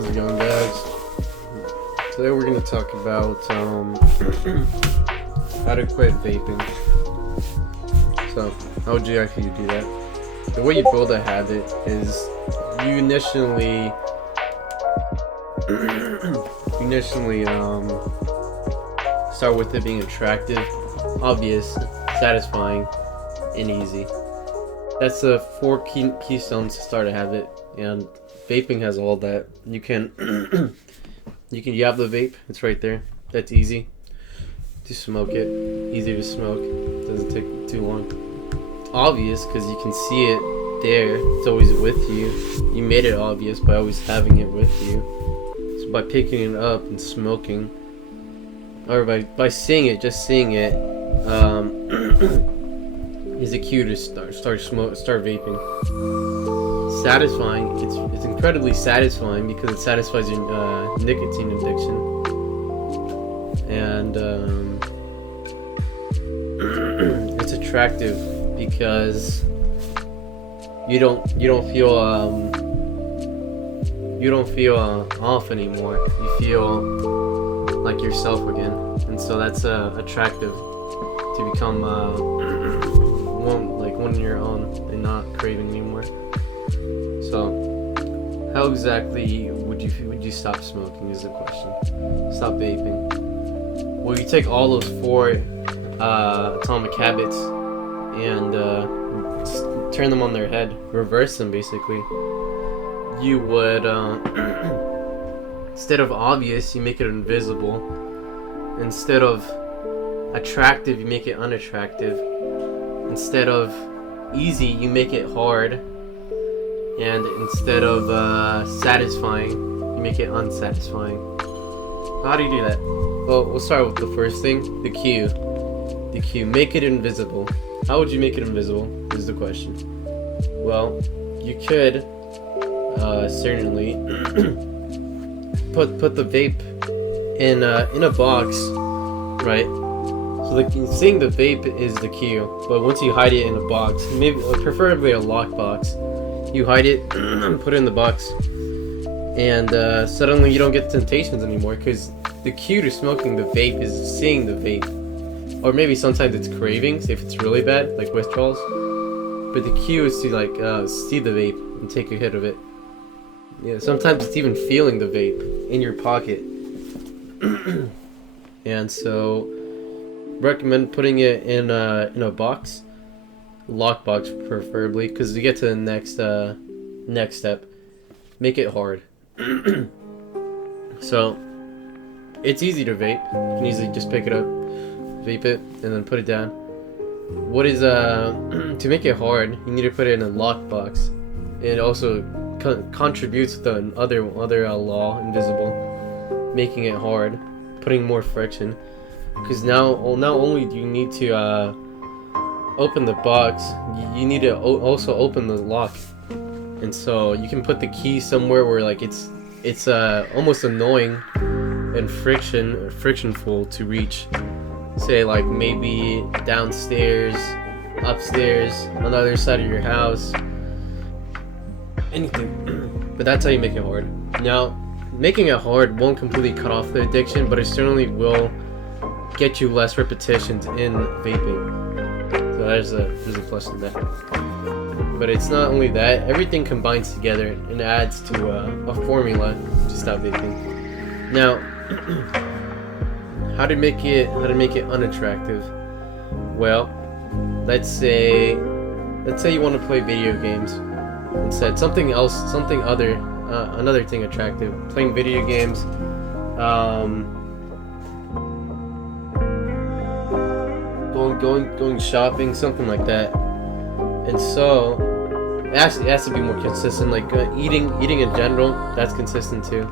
How's it going, guys? Today we're going to talk about how to quit vaping. So, how would you actually do that? The way you build a habit is you initially start with it being attractive, obvious, satisfying, and easy. That's the four keystones to start a habit, and vaping has all that. You have the vape, it's right there. That's easy to smoke it, easy to smoke, doesn't take too long. It's obvious because you can see it there, it's always with you. You made it obvious by always having it with you. So by picking it up and smoking, or by seeing it, just seeing it, is a cue to start vaping. Satisfying, it's incredibly satisfying because it satisfies your nicotine addiction, and it's attractive because you don't feel off anymore. You feel like yourself again, and so that's attractive to become one of your own and not craving anymore. So, how exactly would you stop smoking is the question. Stop vaping. Well, you take all those four atomic habits and turn them on their head, reverse them basically. You would instead of obvious, you make it invisible. Instead of attractive, you make it unattractive. Instead of easy, you make it hard. And instead of satisfying, you make it unsatisfying. How do you do that? Well, we'll start with the first thing, the cue. The cue, make it invisible. How would you make it invisible is the question. Well, you could certainly put the vape in a box, right? So seeing the vape is the cue, but once you hide it in a box, maybe preferably a lock box, you hide it, put it in the box, and suddenly you don't get temptations anymore because the cue to smoking the vape is seeing the vape. Or maybe sometimes it's cravings if it's really bad, like withdrawals. But the cue is to see the vape and take a hit of it. Yeah, sometimes it's even feeling the vape in your pocket. And so, recommend putting it in a box. Lockbox preferably, because you get to the next step. Make it hard. So it's easy to vape. You can easily just pick it up, vape it, and then put it down. What is to make it hard, you need to put it in a lockbox. It also contributes to the other law, invisible, making it hard, putting more friction. Because now not only do you need to open the box, you need to also open the lock, and so you can put the key somewhere where it's almost annoying and frictionful to reach. Say like maybe downstairs, upstairs, on the other side of your house, anything. But that's how you make it hard. Now, making it hard won't completely cut off the addiction, but it certainly will get you less repetitions in vaping. So there's a plus in that. But it's not only that, everything combines together and adds to a formula to stop vaping. Now, how to make it unattractive? Well, let's say you want to play video games instead. Another thing attractive. Playing video games. Going shopping, something like that. And so it has to be more consistent. Like eating in general, that's consistent too.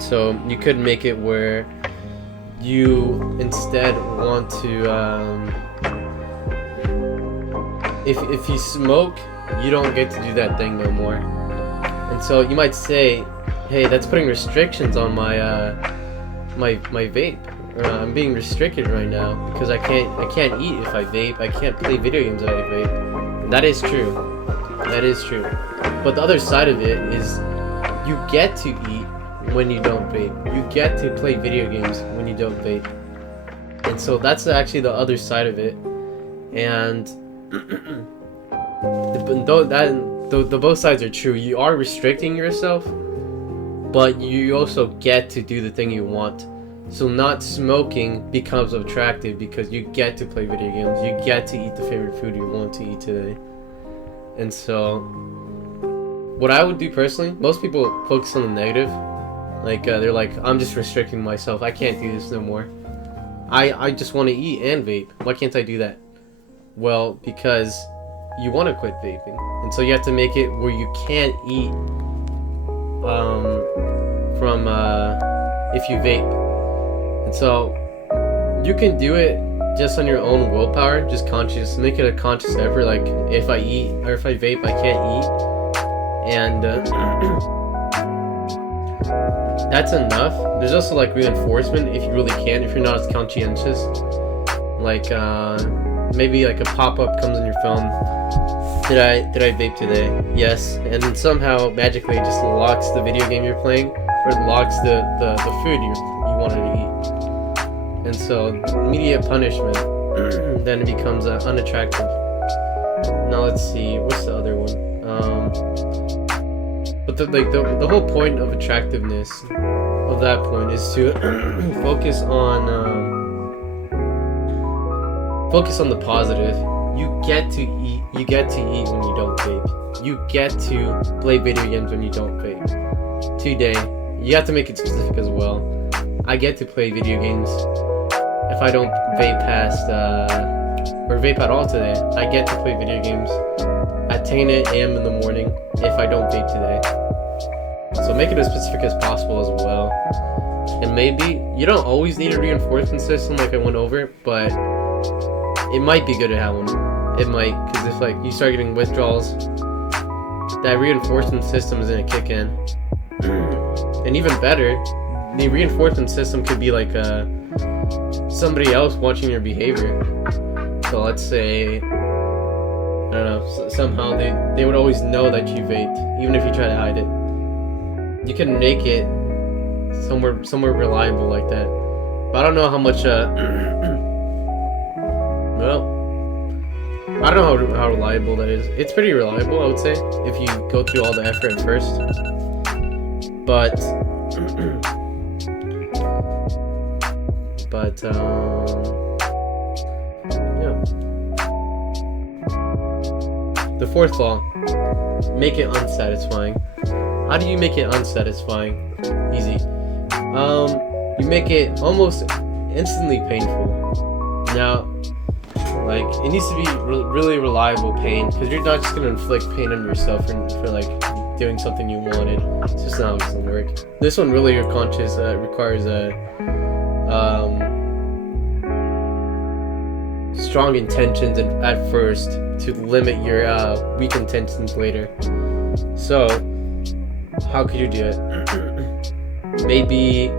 So you could make it where you instead want to if you smoke, you don't get to do that thing no more. And so you might say, hey, that's putting restrictions on my vape. I'm being restricted right now because I can't eat if I vape. I can't play video games if I vape. And that is true. But the other side of it is you get to eat when you don't vape. You get to play video games when you don't vape. And so that's actually the other side of it. And the both sides are true. You are restricting yourself, but you also get to do the thing you want. So not smoking becomes attractive because you get to play video games. You get to eat the favorite food you want to eat today. And so what I would do personally, most people focus on the negative. Like, they're like, I'm just restricting myself. I can't do this no more. I just want to eat and vape. Why can't I do that? Well, because you want to quit vaping. And so you have to make it where you can't eat from if you vape. And so you can do it just on your own willpower, just conscious. Make it a conscious effort. Like, if I eat or if I vape, I can't eat. And that's enough. There's also like reinforcement if you really can, if you're not as conscientious. Like maybe like a pop-up comes on your phone. Did I vape today? Yes. And then somehow magically it just locks the video game you're playing, or it locks the food you wanted to eat. And so immediate punishment then it becomes unattractive. Now let's see, what's the other one? But the whole point of attractiveness of that point is to focus on the positive. You get to eat when you don't vape. You get to play video games when you don't vape. Today, you have to make it specific as well. I get to play video games if I don't vape past or vape at all today. I get to play video games at 10 a.m. in the morning if I don't vape today. So make it as specific as possible as well. And maybe you don't always need a reinforcement system like I went over, but it might be good to have one. It might, because if like you start getting withdrawals, that reinforcement system is gonna kick in. And even better, the reinforcement system could be like somebody else watching your behavior. So let's say, I don't know, somehow they would always know that you vaped, even if you try to hide it. You can make it somewhere reliable like that. But I don't know how much well, I don't know how reliable that is. It's pretty reliable, I would say, if you go through all the effort at first. But yeah. The fourth law, make it unsatisfying. How do you make it unsatisfying? Easy. You make it almost instantly painful. Now, like, it needs to be really reliable pain, because you're not just gonna inflict pain on yourself for like doing something you wanted. It's just not how it's gonna work. This one really requires strong intentions at first to limit your weak intentions later. So, how could you do it? Maybe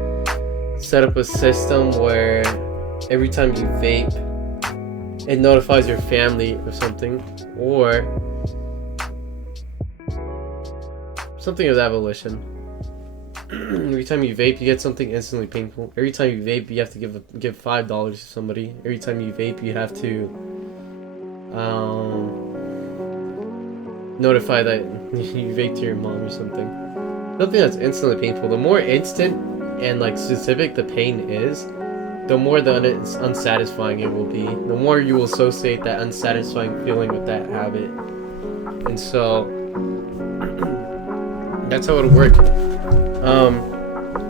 set up a system where every time you vape, it notifies your family of something, or something of that volition. Every time you vape, you get something instantly painful. Every time you vape, you have to give $5 to somebody. Every time you vape, you have to notify that you vape to your mom or something. Something that's instantly painful. The more instant and like specific the pain is, the more unsatisfying it will be. The more you will associate that unsatisfying feeling with that habit. And so that's how it would work.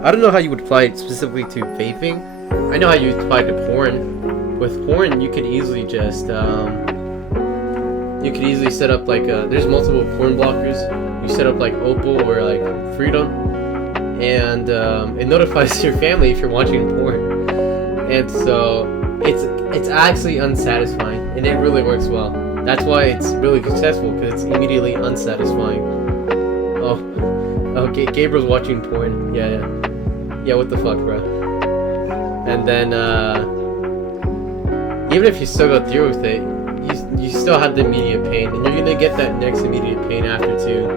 I don't know how you would apply it specifically to vaping. I know how you would apply it to porn. With porn, you could easily just set up like there's multiple porn blockers. You set up like Opal or like Freedom, and it notifies your family if you're watching porn. And so it's actually unsatisfying, and it really works well. That's why it's really successful, because it's immediately unsatisfying. Okay, Gabriel's watching porn. Yeah, what the fuck, bro? And then even if you still go through with it, you still have the immediate pain, and you're gonna get that next immediate pain after too.